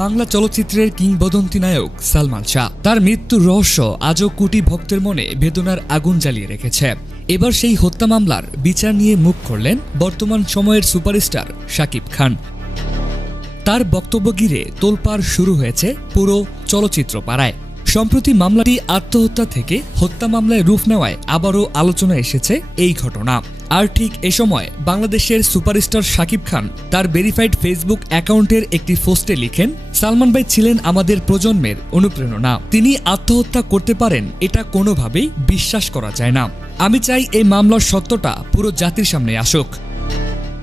বাংলা চলচ্চিত্রের কিংবদন্তি নায়ক সালমান শাহ। তার মৃত্যুর রহস্য আজও কোটি ভক্তের মনে বেদনার আগুন জ্বালিয়ে রেখেছে। এবার সেই হত্যা মামলার বিচার নিয়ে মুখ খুললেন বর্তমান সময়ের সুপারস্টার শাকিব খান। তার বক্তব্য ঘিরে তোলপাড় শুরু হয়েছে পুরো চলচ্চিত্র পাড়ায়। সম্প্রতি মামলাটি আত্মহত্যা থেকে হত্যা মামলায় রূপ নেওয়ায় আবারও আলোচনা এসেছে এই ঘটনা। আর ঠিক এ সময় বাংলাদেশের সুপারস্টার শাকিব খান তার ভেরিফাইড ফেসবুক অ্যাকাউন্টের একটি পোস্টে লিখেন, সালমান ভাই ছিলেন আমাদের প্রজন্মের অনুপ্রেরণা। তিনি আত্মহত্যা করতে পারেন এটা কোনোভাবেই বিশ্বাস করা যায় না। আমি চাই এই মামলার সত্যটা পুরো জাতির সামনে আসুক।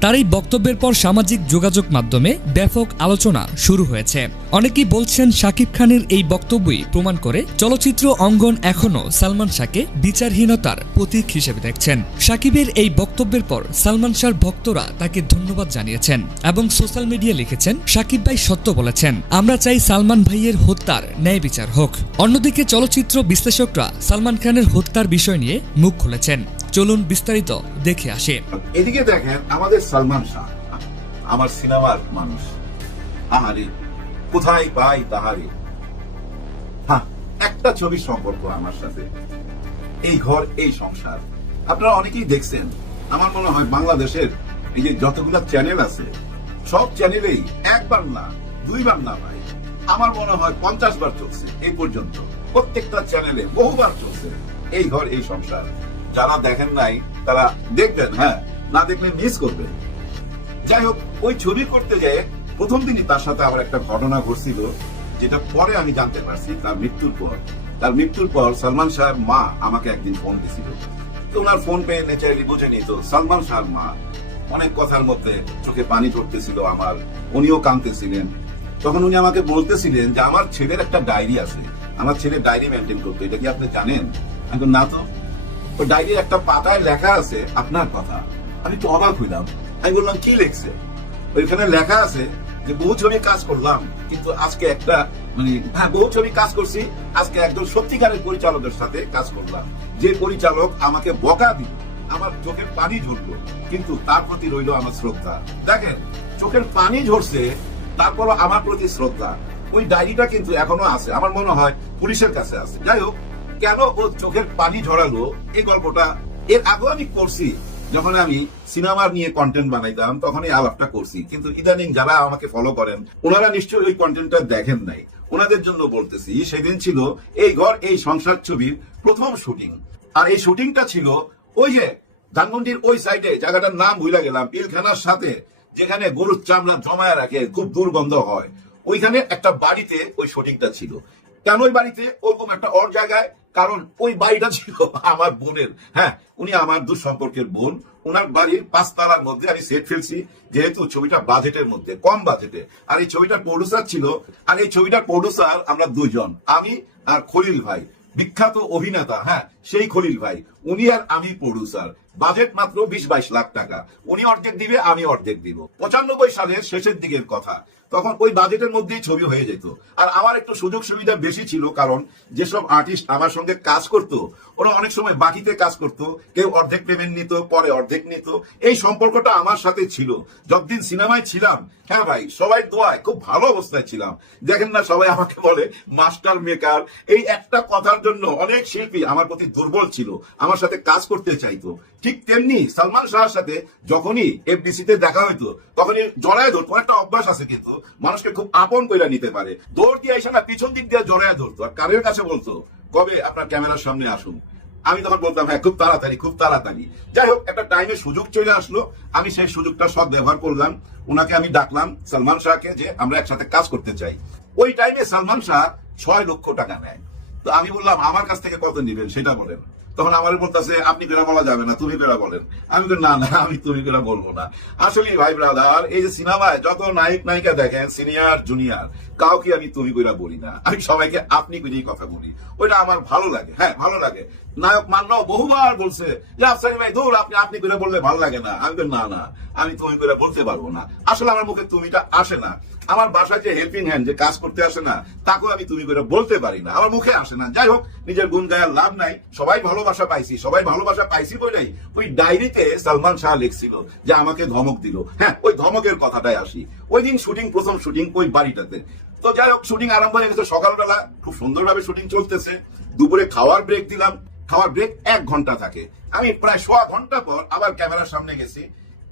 তার এই বক্তব্যের পর সামাজিক যোগাযোগ মাধ্যমে ব্যাপক আলোচনা শুরু হয়েছে। অনেকেই বলছেন শাকিব খানের এই বক্তব্যই প্রমাণ করে চলচ্চিত্র অঙ্গন এখনও সালমান শাহকে বিচারহীনতার প্রতীক হিসেবে দেখছেন। শাকিবের এই বক্তব্যের পর সালমান শাহর ভক্তরা তাকে ধন্যবাদ জানিয়েছেন এবং সোশ্যাল মিডিয়া লিখেছেন, শাকিব ভাই সত্য বলেছেন, আমরা চাই সালমান ভাইয়ের হত্যার ন্যায় বিচার হোক। অন্যদিকে চলচ্চিত্র বিশ্লেষকরা সালমান খানের হত্যার বিষয় নিয়ে মুখ খুলেছেন। চলুন বিস্তারিত দেখে আসে। এদিকে দেখেন আমাদের সালমান শাহ, আমার সিনেমার মানুষ, আহারে কোথায় পাই তাহারে। হ্যাঁ, একটা ছবির সম্পর্ক আমার সাথে, এই ঘর এই সংসার। আপনারা অনেকেই দেখছেন, আমার মনে হয় বাংলাদেশের এই যে যতগুলো চ্যানেল আছে সব চ্যানেলেই একবার না দুইবার না ভাই, আমার মনে হয় 50 বার চলছে এই পর্যন্ত। প্রত্যেকটা চ্যানেলে বহুবার চলছে এই ঘর এই সংসার। যারা দেখেন নাই তারা দেখবেন, হ্যাঁ, না দেখলে মিস করবেন। যাই হোক, ওই ছবি করতে যেয়ে প্রথম দিনই তার সাথে আবার একটা ঘটনা ঘটছিল, যেটা পরে আমি জানতে পারছি তার মৃত্যুর পর সালমান শাহর মা আমাকে একদিন ফোন দিছিল। তো ওনার ফোন পেয়ে নেচারালি বুঝে নিত সালমান শাহর মা অনেক কথার মধ্যে চোখে পানি পড়তেছিল আমার, উনিও কাঁদতেছিলেন। তখন উনি আমাকে বলতেছিলেন যে আমার ছেলের একটা ডায়েরি আছে, আমার ছেলে ডায়েরি মেনটেন করতো, এটা কি আপনি জানেন? আমি না তো। ওই ডায়েরির একটা পাতায় লেখা আছে আপনার কথা। আমি তো অবাক হইলাম। আমি বললাম, কি লিখছে? ওইখানে লেখা আছে যে বহু ছবি কাজ করলাম, কিন্তু আজকে একটা বহু ছবি কাজ করছি, আজকে একজন সত্যিকারের পরিচালকের সাথে কাজ করলাম, যে পরিচালক আমাকে বকা দিল, আমার চোখের পানি ঝরলো, কিন্তু তার প্রতি রইল আমার শ্রদ্ধা। দেখেন, চোখের পানি ঝরছে, তারপরও আমার প্রতি শ্রদ্ধা। ওই ডায়েরিটা কিন্তু এখনো আছে, আমার মনে হয় পুলিশের কাছে আছে। যাই হোক, কেন ও চোখের পানি ঝরালো এই গল্পটা এর আগেও আমি করছি, যখন আমি সিনেমা নিয়ে কন্টেন্ট বানাইতাম তখনই আলাপটা করছি। কিন্তু ইদানিং যারা আমাকে ফলো করেন ওনারা নিশ্চয়ই ওই কন্টেন্টটা দেখেন নাই, ওনাদের জন্য বলতেছি। সেদিন ছিল এই ঘর এই সংসার ছবির প্রথম শুটিং, আর এই শুটিংটা ছিল ওই যে ধানমন্ডির ওই সাইডে, জায়গাটার নাম ভুলে গেলাম, পিলখানার সাথে যেখানে গরুর চামড়া জমায় রাখে, খুব দুর্গন্ধ হয়, ওইখানে একটা বাড়িতে ওই শুটিংটা ছিল। কেন ওই বাড়িতে ওরকম একটা ওর জায়গায়? কারণ ওই বাড়িটা ছিল আমার বোনের। হ্যাঁ, উনি আমার দূর সম্পর্কের বোন। ওনার বাড়ির 5 তলার মধ্যে আমি সেট ফেলছি, যেহেতু ছবিটা বাজেটের মধ্যে, কম বাজেটে। আর এই ছবিটার প্রডিউসার ছিল, আর এই ছবিটার প্রডিউসার আমরা দুইজন, আমি আর খলিল ভাই, বিখ্যাত অভিনেতা। হ্যাঁ, সেই খলিল ভাই, উনি আর আমি প্রডিউসার। বাজেট মাত্র 20-22 লাখ টাকা। উনি অর্ধেক দিবে, আমি অর্ধেক দিব। 95 সালের শেষের দিকের কথা। তখন ওই বাজেটের মধ্যেই ছবি হয়ে যেত। আর আমার একটু সুযোগ সুবিধা বেশি ছিল, কারণ যেসব আর্টিস্ট আমার সঙ্গে কাজ করতো ওরা অনেক সময় বাকিতে কাজ করতো, কেউ অর্ধেক পেমেন্ট নিত, পরে অর্ধেক নিত। এই সম্পর্কটা আমার সাথে ছিল যতদিন সিনেমায় ছিলাম। হ্যাঁ ভাই, সবাই দোয়ায় খুব ভালো অবস্থায় ছিলাম। দেখেন না, সবাই আমাকে বলে মাস্টার মেকার। এই একটা কথার জন্য অনেক শিল্পী আমার প্রতি দুর্বল ছিল, আমার সাথে কাজ করতে চাইতো। ঠিক তেমনি সালমান শাহর সাথে যখনই এফডিসিতে দেখা হইতো তখনই জড়ায় ধরতো। একটা অভ্যাস আছে কিন্তু, মানুষকে খুব আপন কইরা নিতে পারে। দৌড় দিয়ে এসে না, পিছন দিক দিয়ে জড়ায় ধরতো, আর কারের কাছে বলতো, কবে আপনার ক্যামেরার সামনে আসুন। আমি তখন বলতাম, হ্যাঁ, খুব তাড়াতাড়ি, খুব তাড়াতাড়ি। যাই হোক, একটা টাইমে সুযোগ চলে আসলো, আমি সেই সুযোগটা সৎ ব্যবহার করলাম। ওনাকে আমি ডাকলাম, সালমান শাহকে, যে আমরা একসাথে কাজ করতে চাই। ওই টাইমে সালমান শাহ 6 লক্ষ টাকা নেয়। তো আমি বললাম, আমার কাছ থেকে কত নিবেন সেটা বলেন। তখন আমার বলতেছে, আপনি বেড়া বলা যাবে না, তুমি বেড়া বলেন। আমি না না, আমি তুমি বেড়া বলবো না। আসলে ভাই ব্রাদার, এই যে সিনেমায় যত নায়ক নায়িকা দেখেন, সিনিয়র জুনিয়র, কাউকে আমি তুমি কইরা বলি না, আমি সবাইকে আপনি করেই কথা বলি। ওইটা আমার ভালো লাগে। হ্যাঁ, ভালো লাগে। নায়ক মান্নাও বহুবার বলছে যে আফসারি ভাই দূর, আপনি আপনি করে বললে ভালো লাগে না। আমি না না, আমি তুমি করে বলতে পারবো না। আসলে আমার মুখে তুমিটা আসে না। আমার বাসায় যে হেল্পিং হ্যান্ড, যে কাজ করতে আসে না, তাকেও আমি তুমি করে বলতে পারি না, আমার মুখে আসে না। যাই হোক, নিজের গুণ গায়ের লাভ নাই। সবাই ভালোবাসা পাইছি বলেই ওই ডায়েরিতে সালমান শাহ লিখছিল যে আমাকে ধমক দিল। হ্যাঁ, ওই ধমকের কথাটাই আসি। ওই দিন শুটিং, প্রথম শুটিং ওই বাড়িটাতে। তো যাই হোক, শুটিং আরম্ভ হয়ে গেছে সকালবেলা, খুব সুন্দরভাবে শুটিং চলতেছে। দুপুরে খাওয়ার ব্রেক দিলাম, খাওয়ার ব্রেক 1 ঘন্টা থাকে। আমি প্রায় 1.25 ঘন্টা পর আবার ক্যামেরার সামনে গেছি,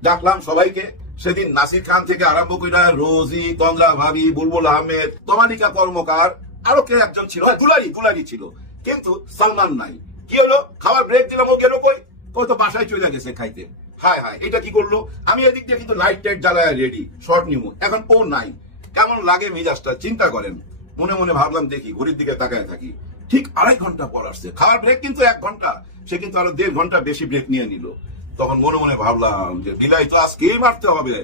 ডাকলাম সবাইকে। সেদিন নাসির খান থেকে আরম্ভ করে রোজি, তন্দ্রা ভাবি, বুলবুল আহমেদ, তমালিকা কর্মকার, আরো কে একজন ছিল, দুলারি ছিল, কিন্তু সালমান নাই। কি হলো, খাওয়ার ব্রেক দিলাম, ও গেল কই? ও তো বাসায় চলে গেছে খাইতে। হায় হায়, এটা কি করলো? আমি এদিক দিয়ে কিন্তু লাইট টাইট জ্বালায় রেডি, শর্ট নিব, এখন ও নাই। কেমন লাগে মেজাজটা চিন্তা করেন। মনে মনে ভাবলাম দেখি, ঘড়ির দিকে তাকায় থাকি, ঠিক 2.5 ঘন্টা পর আসছে। খাওয়ার ব্রেক কিন্তু 1 ঘন্টা, সে কিন্তু আরো 1.5 ঘন্টা বেশি ব্রেক নিয়ে নিল। তখন মনে মনে ভাবলাম যে বিলাই তো আজকেই মারতে হবে।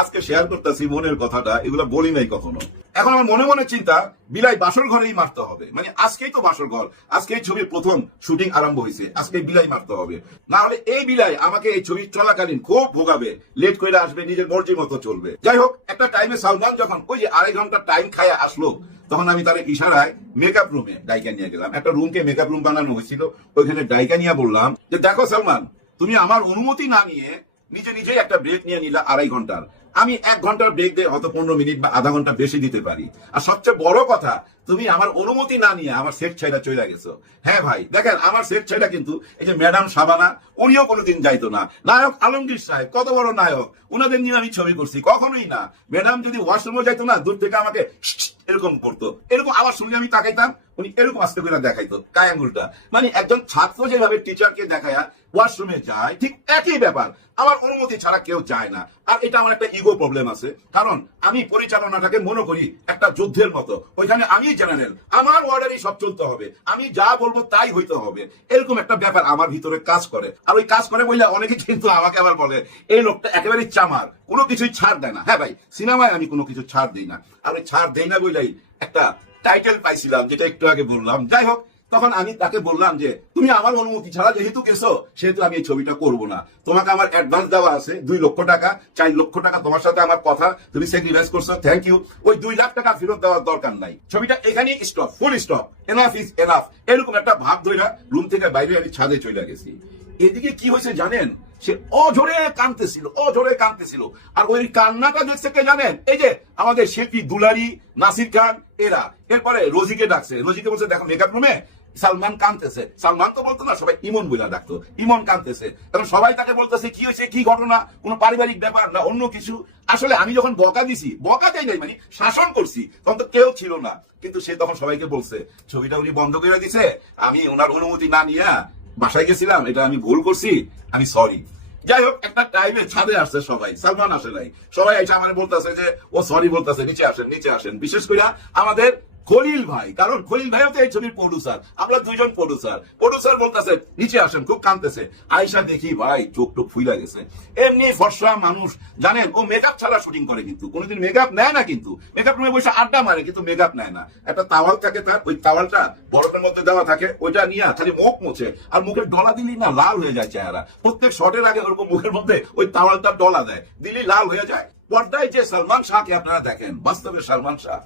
আজকে শেয়ার করতেছি মনের কথাটা, এগুলো বলি নাই কখনো। এখন আমার মনে মনে চিন্তা, বিলাই বাসর ঘরেই মারতে হবে, মানে আজকেই তো বাসর ঘর, আজকেই ছবির প্রথম শুটিং আরম্ভ হয়েছে, আজকে বিলাই মারতে হবে। না হলে এই বিলাই আমাকে এই ছবি চলাকালীন খুব ভোগাবে, লেট করে আসবে, নিজের মর্জি মতো চলবে। যাই হোক, একটা টাইমে সালমান যখন ওই যে 2.5 ঘন্টা টাইম খায় আসলো, তখন আমি তার ইশারায় মেকআপ রুমে ডাইকা নিয়ে গেলাম। একটা রুমকে মেকআপ রুম বানানো হয়েছিল, ওইখানে ডাইকা নিয়ে বললাম যে দেখো সালমান, তুমি আমার অনুমতি না নিয়ে নিজে নিজেই একটা ব্রেক নিয়ে নিলা 2.5 ঘন্টার। আমি 1 ঘন্টার ব্রেক দিয়ে হয়তো 15 মিনিট বা আধা ঘন্টা বেশি দিতে পারি। আর সবচেয়ে বড় কথা, তুমি আমার অনুমতি না নিয়ে আমার সেট ছাইড়া চলে গেছো। হ্যাঁ ভাই, দেখেন আমার সেট ছাইড়া কিন্তু এই যে ম্যাডাম শাবানা, উনিও কোনোদিন যাইতো না। নায়ক আলমগীর সাহেব, কত বড় নায়ক, উনাদের নিয়ে আমি ছবি করছি, কখনোই না। ম্যাডাম যদি ওয়াশরুমে যাইতো না, দূর থেকে আমাকে এরকম করতো, এরকম আবার শুনলে আমি তাকাইতাম, উনি এরকম আস্তে করে দেখাইতো গায়ে আঙুলটা। মানে একজন ছাত্র যেভাবে টিচারকে দেখায় ওয়াশরুমে যায়, ঠিক একই ব্যাপার, আমার অনুমতি ছাড়া কেউ যায় না। আর এটা আমার একটা ইগো প্রবলেম আছে, কারণ আমি পরিচালনাটাকে মনে করি একটা যুদ্ধের মতো। ওইখানে আমি জেনারেল, আমার অর্ডারই সব চলতে হবে, আমি যা বলবো তাই হইতে হবে, এরকম একটা ব্যাপার আমার ভিতরে কাজ করে। আর ওই কাজ করে বললে অনেকে কিন্তু আমাকে আবার বলে এই লোকটা একেবারে চামার, কোনো কিছুই ছাড় দেয় না। হ্যাঁ ভাই, সিনেমায় আমি কোনো কিছু ছাড় দিই না, আর ওই ছাড় দেই না বলেই একটা টাইটেল পাইছিলাম, যেটা একটু আগে বললাম। যাই হোক, তখন আমি তাকে বললাম যে তুমি আমার অনুমতি ছাড়া যেহেতু গেছো, সেহেতু আমি এই ছবিটা করব না। তোমাকে আমার অ্যাডভান্স দেওয়া আছে 2 লক্ষ টাকা, 4 লক্ষ টাকা তোমার সাথে আমার কথা, তুমি স্যাক্রিফাইস করছো, থ্যাংক ইউ। ওই 2 লাখ টাকা ফেরত দেওয়ার দরকার নাই, ছবিটা এখানেই stop, full stop, enough is enough. এরকম একটা ভাব ধইরা রুম থেকে বাইরে আমি ছাদে চলে গেছি। এদিকে কি হয়েছে জানেন, সে অঝরে কাঁদতেছিল। আর ওই কান্নাটা দেখছে কে জানেন? এই যে আমাদের শিল্পী দুলারি, নাসির খান, এরা। এরপরে রোজিকে ডাকছে, রোজিকে বলছে দেখো মেকআপ রুমে সালমান কাঁদতেছে। সালমান তো বলতো না, সবাই ইমন বলে ডাকতো, ইমন কাঁদতেছে। কারণ সবাই তাকে বলতেছে কি হয়েছে, কি ঘটনা, কোনো পারিবারিক ব্যাপার না অন্য কিছু। আসলে আমি যখন বকা দিছি, বকা দেয় নাই মানে শাসন করছি, তখন তো কেউ ছিল না। কিন্তু সে তখন সবাইকে বলছে ছবিটা উনি বন্ধ করে দিছে, আমি ওনার অনুমতি না নিয়ে বাসায় গেছিলাম, এটা আমি ভুল করছি, আমি সরি। যাই হোক, একটা টাইমে ছাদে আসছে সবাই, সালমান আসে নাই। সবাই এসে আমার বলতেছে যে ও সরি বলতেছে, নিচে আসেন। বিশেষ করে আমাদের খলিল ভাই, কারণ খলিল ভাইও তো এই ছবির প্রডিউসার, আমরা 2 জন প্রডিউসার বলতেছে নিচে আসেন, খুব কাঁদতেছে। আয়সা দেখি ভাই চোখ টোক ফুইলা গেছে। এমনি ফর্সা মানুষ, জানেন ও মেকআপ ছাড়া শুটিং করে, কিন্তু কোনোদিন মেকআপ নেয় না, কিন্তু মেকআপ রুমে বসে আড্ডা মারে, কিন্তু মেকআপ নেয় না। একটা তাওয়াল থাকে তার, ওই তাওয়ালটা বরফের মধ্যে দেওয়া থাকে, ওইটা নিয়ে খালি মুখ মোছে, আর মুখের ডলা দিলি না লাল হয়ে যায় চেহারা। প্রত্যেক শটের আগে ওরকম মুখের মধ্যে ওই তাওয়ালটা ডলা দেয়, দিলি লাল হয়ে যায়। পর্দায় যে সালমান শাহকে আপনারা দেখেন, বাস্তবে সালমান শাহ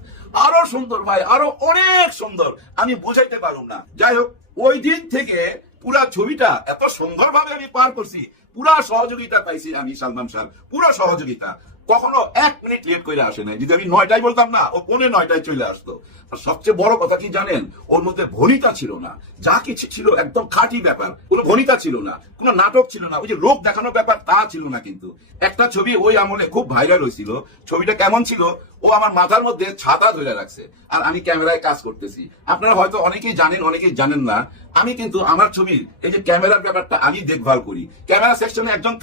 আরো সুন্দর ভাই, আরো অনেক সুন্দর, আমি বুঝাইতে পারুম না। যাই হোক, ওই দিন থেকে পুরা ছবিটা এত সুন্দর ভাবে আমি পার করছি, পুরা সহযোগিতা পাইছি আমি সালমান শাহ, পুরা সহযোগিতা। কখনো 1 মিনিট লেট করে আসে নাই। যদি আমি 9টায় বলতাম না, ও 9:45 চলে আসতো। আর সবচেয়ে বড় কথা কি জানেন, ওর মধ্যে ভনিতা ছিল না, যা কিছু ছিল একদম খাঁটি ব্যাপার, কোনো ভনিতা ছিল না, কোনো নাটক ছিল না, ওই যে লোক দেখানোর ব্যাপার তা ছিল না। কিন্তু একটা ছবি ওই আমলে খুব ভাইরাল হয়েছিল, ছবিটা কেমন ছিল, ও আমার মাথার মধ্যে ছাতা ধরে রাখছে, আর আমি ক্যামেরায় কাজ করতেছি। আপনারা হয়তো অনেকেই জানেন, অনেকেই জানেন না, আমি কিন্তু আমার ছবির এই যে ক্যামেরার ব্যাপারটা আমি দেখভাল করি। ক্যামেরা সেকশনে একজন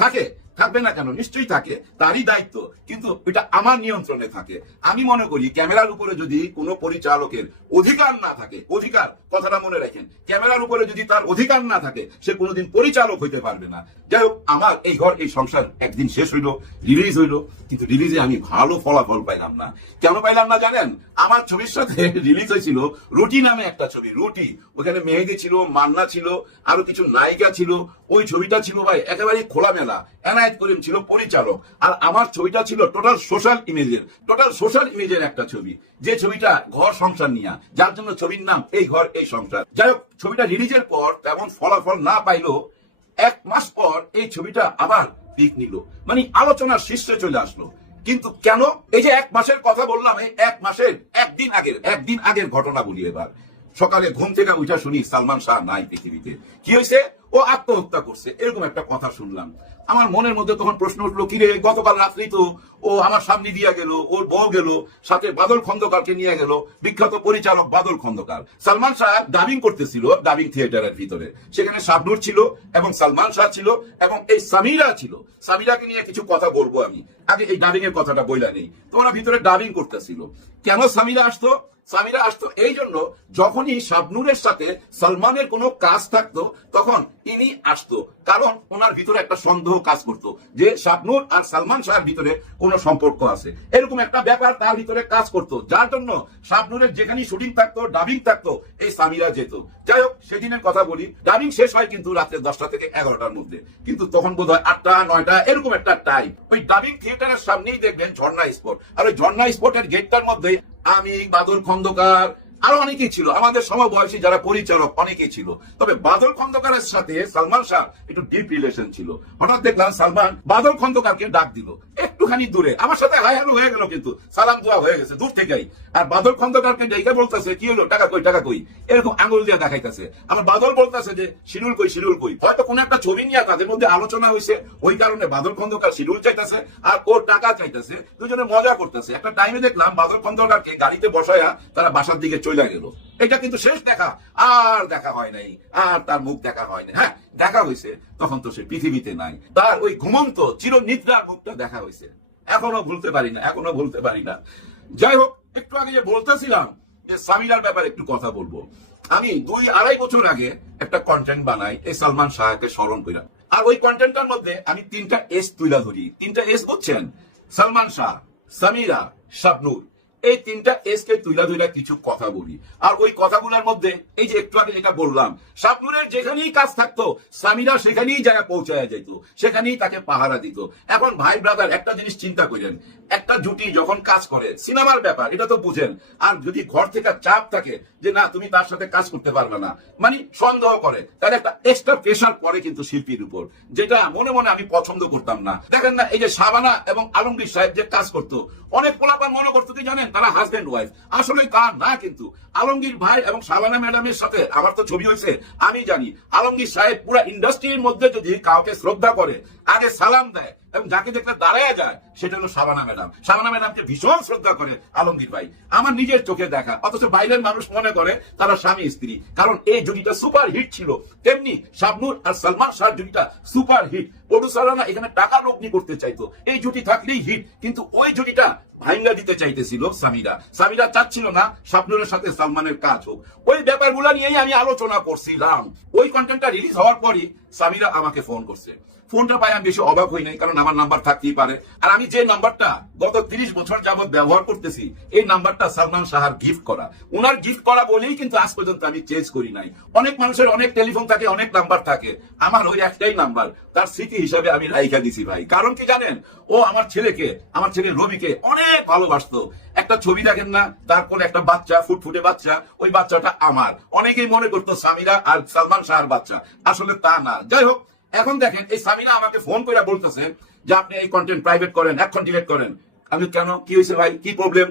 থাকবে না কেন, নিশ্চয়ই থাকে, তারই দায়িত্ব, কিন্তু এটা আমার নিয়ন্ত্রণে থাকে। আমি মনে করি ক্যামেরার উপরে যদি কোনো পরিচালকের অধিকার না থাকে, অধিকার কথাটা মনে রাখেন, ক্যামেরার উপরে যদি তার অধিকার না থাকে, সে কোনোদিন পরিচালক হইতে পারবে না। যাই হোক, আমার এই ঘর এই সংসার একদিন শেষ হইলো, রিলিজ হইলো, কিন্তু রিলিজে আমি ভালো ফলাফল পাইলাম না। কেন পাইলাম না জানেন? আমার ছবির সাথে রিলিজ হয়েছিল রুটি নামে একটা ছবি, রুটি। ওখানে মেহেদি ছিল, মান্না ছিল, আরো কিছু নায়িকা ছিল। ওই ছবিটা ছিল ভাই একেবারে খোলামেলা, এনায়েত করিম ছিল পরিচালক, আর আমার ছবিটা ছিল টোটাল সোশ্যাল ইমেজের একটা ছবি, যে ছবিটা ঘর সংসার নিয়ে, যার জন্য ছবির নাম এই ঘর এই সংসার। যাই হোক, ছবিটা রিলিজের পর তেমন ফলাফল না পাইলো, 1 মাস পর এই ছবিটা আবার পিক নিল, মানে আলোচনার শীর্ষে চলে আসলো। কিন্তু কেন এই যে 1 মাসের কথা বললাম, এই 1 মাসের একদিন আগের ঘটনা বলি এবার। সকালে ঘুম থেকে উঠা শুনি সালমান শাহ নাই পৃথিবীতে। কি হয়েছে? ও আত্মহত্যা করছে, এরকম একটা কথা শুনলাম। আমার মনের মধ্যে তখন প্রশ্ন উঠলো, কিরে গতকাল রাত্রি তো ও আমার সামনে দিয়ে গেল, ওর বউ গেল, সাথে বাদল খন্দকারকে নিয়ে গেল, বিখ্যাত পরিচালক বাদল খন্দকার। সালমান শাহ ডাবিং করতেছিল ডাবিং থিয়েটারের ভিতরে, সেখানে শাবনূর ছিল এবং সালমান শাহ ছিল এবং এই সামিরা ছিল। সামিরাকে নিয়ে কিছু কথা বলবো আমি, আগে এই ডাবিং এর কথাটা বইলা নেই। তোমরা ভিতরে ডাবিং করতেছিল। কেন সামিরা আসতো? সামিরা আসতো এই জন্য, যখনই শাবনূরের সাথে সালমানের কোনো কাজ থাকতো তখন ইনি আসতো, কারণ ওনার ভিতরে একটা সন্দেহ কাজ করতো যে শাবনূর আর সালমান শাহের ভিতরে কোনো সম্পর্ক আছে, এরকম একটা ব্যাপার তার ভিতরে কাজ করতো, যার জন্য শাবনূরের যেখানে শুটিং থাকতো, ডাবিং থাকতো, এই সামিরা যেত। যাই হোক, সেদিনের কথা বলি, ডাবিং শেষ হয় কিন্তু রাত্রে 10টা থেকে 11টার মধ্যে, কিন্তু তখন বোধ হয় 8টা 9টা এরকম একটা টাইম। ওই ডাবিং থিয়েটারের সামনেই দেখবেন ঝর্ণা স্পট, আর ওই ঝর্ণা স্পটের গেটটার মধ্যে আমি, বাদল খন্দকার, আরো অনেকেই ছিল, আমাদের সমবয়সী যারা পরিচালক অনেকেই ছিল। তবে বাদল খন্দকারের সাথে সালমান শাহ একটু ডিপ রিলেশন ছিল। হঠাৎ দেখলাম সালমান বাদল খন্দকারকে ডাক দিল একটুখানি দূরে, আমার সাথে হাই হ্যালো হয়ে গেল, কিন্তু সালাম দোয়া হয়ে গেছে দূর থেকেই। আর বাদল খন্দকারকে ডেকে বলতেছে, কি হলো, টাকা কই, টাকা কই, এরকম আঙুল দিয়ে দেখাইতেছে। আমার বাদল বলতেছে যে শিডিউল কই, শিডিউল কই। হয়তো কোন একটা ছবি নিয়ে তাদের মধ্যে আলোচনা হয়েছে, ওই কারণে বাদল খন্দকার শিডিউল চাইতেছে আর ওর টাকা চাইতেছে, দুজনে মজা করতেছে। একটা টাইমে দেখলাম বাদল খন্দকারকে গাড়িতে বসায়া তারা বাসার দিকে চলে গেল। এটা কিন্তু শেষ দেখা, আর দেখা হয় নাই, আর তার মুখ দেখা হয় না। হ্যাঁ, দেখা হয়েছে, তখন তো সে পৃথিবীতে নাই, তার ওই ঘুমন্ত চিরনিদ্রার মুখটা দেখা হয়েছে। এখনো ভুলতে পারি না, এখনো ভুলতে পারি না। যাই হোক, একটু আগে যে বলতেছিলাম যে সামিরার ব্যাপারে একটু কথা বলবো। আমি 2-2.5 বছর আগে একটা কন্টেন্ট বানাই এই সালমান শাহকে স্মরণ করে, আর ওই কন্টেন্টটার মধ্যে আমি 3টা এস তুলে ধরি। 3টা এস বুঝছেন? সালমান শাহ, সামিরা, শাবনূর, এই 3টা এস কে তুইলা ধইলা কিছু কথা বলি। আর ওই কথাগুলোর মধ্যে এই যে একটু আগে যেটা বললাম, শাবনূরের যেখানেই কাজ থাকতো সামিরা সেখানেই জায়গা পৌঁছায় যেত, সেখানেই তাকে পাহারা দিত। এখন ভাই ব্রাদার একটা জিনিস চিন্তা করেন, একটা জুটি যখন কাজ করে, সিনেমার ব্যাপার এটা তো বুঝেন, আর যদি ঘর থেকে চাপ থাকে যে না তুমি তার সাথে কাজ করতে পারবে না, মানে সন্দেহ করে, তাহলে একটা এক্সট্রা প্রেশার পড়ে কিন্তু শিল্পীর উপর, যেটা মনে মনে আমি পছন্দ করতাম না। দেখেন না, এই যে শাবানা এবং আলমগীর সাহেব যে কাজ করতো, অনেক পোলাপান মনে করতো কি জানেন, তারা হাজবেন্ড ওয়াইফ, আসলে তা না। কিন্তু আলমগীর ভাই এবং শাবানা ম্যাডামের সাথে আমার তো ছবি হয়েছে, আমি জানি আলমগীর সাহেব পুরো ইন্ডাস্ট্রির মধ্যে যদি কাউকে শ্রদ্ধা করে, আগে সালাম দেয় এবং যাকে দেখলে দাঁড়ায় যায়, সেটা হলো শাবানা ম্যাডাম। শাবানা ম্যাডামকে ভীষণ শ্রদ্ধা করে আলমগীর ভাই, আমার নিজের চোখে দেখা। অথচ বাইরের মানুষ মনে করে তারা স্বামী স্ত্রী, কারণ এই জুটিটা সুপার হিট ছিল। তেমনি শাবনূর আর সালমান শাহ জুটিটা সুপার হিট। প্রডিউসাররা এখানে টাকা লগ্নি করতে চাইতো, এই জুটি থাকলেই হিট, কিন্তু ওই জুটিটা ভাইঙ্গা দিতে চাইতেছিল সামিরা। সামিরা চাচ্ছিল না শাবনূরের সাথে সালমানের কাজ হোক। ওই ব্যাপারগুলো নিয়েই আমি আলোচনা করছিলাম। ওই কন্টেন্টটা রিলিজ হওয়ার পরই সামিরা আমাকে ফোন করছে। ফোনটা পাই আমি বেশি অবাক হই নাই, কারণ আমার নাম্বার থাকতেই পারে। আর আমি যে নাম্বারটা গত 30 বছর যাবত ব্যবহার করতেছি, এই নাম্বারটা সালমান শাহর গিফট করা, ওনার গিফট করা বলেই কিন্তু আজ পর্যন্ত আমি চেঞ্জ করি নাই। অনেক মানুষের অনেক টেলিফোন থাকে, অনেক নাম্বার থাকে, আমার ওই একটাই নাম্বার, তার স্মৃতি হিসাবে আমি রাইখা দিছি ভাই। কারণ কি জানেন, ও আমার ছেলেকে, আমার ছেলে রবিকে অনেক ভালোবাসতো। একটা ছবি দেখেন না, তারপর একটা বাচ্চা, ফুটফুটে বাচ্চা, ওই বাচ্চাটা আমার। অনেকেই মনে করতো সামিরা আর সালমান শাহর বাচ্চা, আসলে তা না। যাই হোক, এখন দেখেন এই সামিরা আমাকে ফোন করে বলতেছে যে আপনি এই কন্টেন্ট প্রাইভেট করেন, এখন ডিলিট করেন। আমি কেন, কি হয়েছে ভাই, কি প্রবলেম?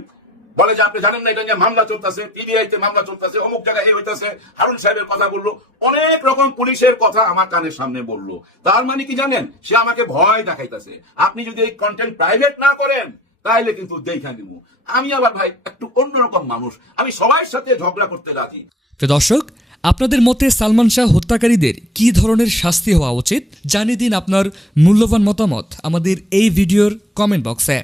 বলে যে আপনি জানেন না এটা নিয়ে মামলা চলতেছে, পিবিআইতে মামলা চলতেছে, অমুক জায়গায় এই হইতেছে। হারুন সাহেবের কথা বললো, অনেক রকম পুলিশের কথা আমার কানের সামনে বললো। তার মানে কি জানেন, সে আমাকে ভয় দেখাইতেছে, আপনি যদি এই কন্টেন্ট প্রাইভেট না করেন তাহলে কিন্তু দেখা দিব। আমি আবার ভাই একটু অন্যরকম মানুষ, আমি সবার সাথে ঝগড়া করতে রাজি। প্রিয় দর্শক, আপনাদের মতে সালমান শাহ হত্যাকারীদের কী ধরনের শাস্তি হওয়া উচিত জানিয়ে দিন আপনার মূল্যবান মতামত আমাদের এই ভিডিওর কমেন্ট বক্সে।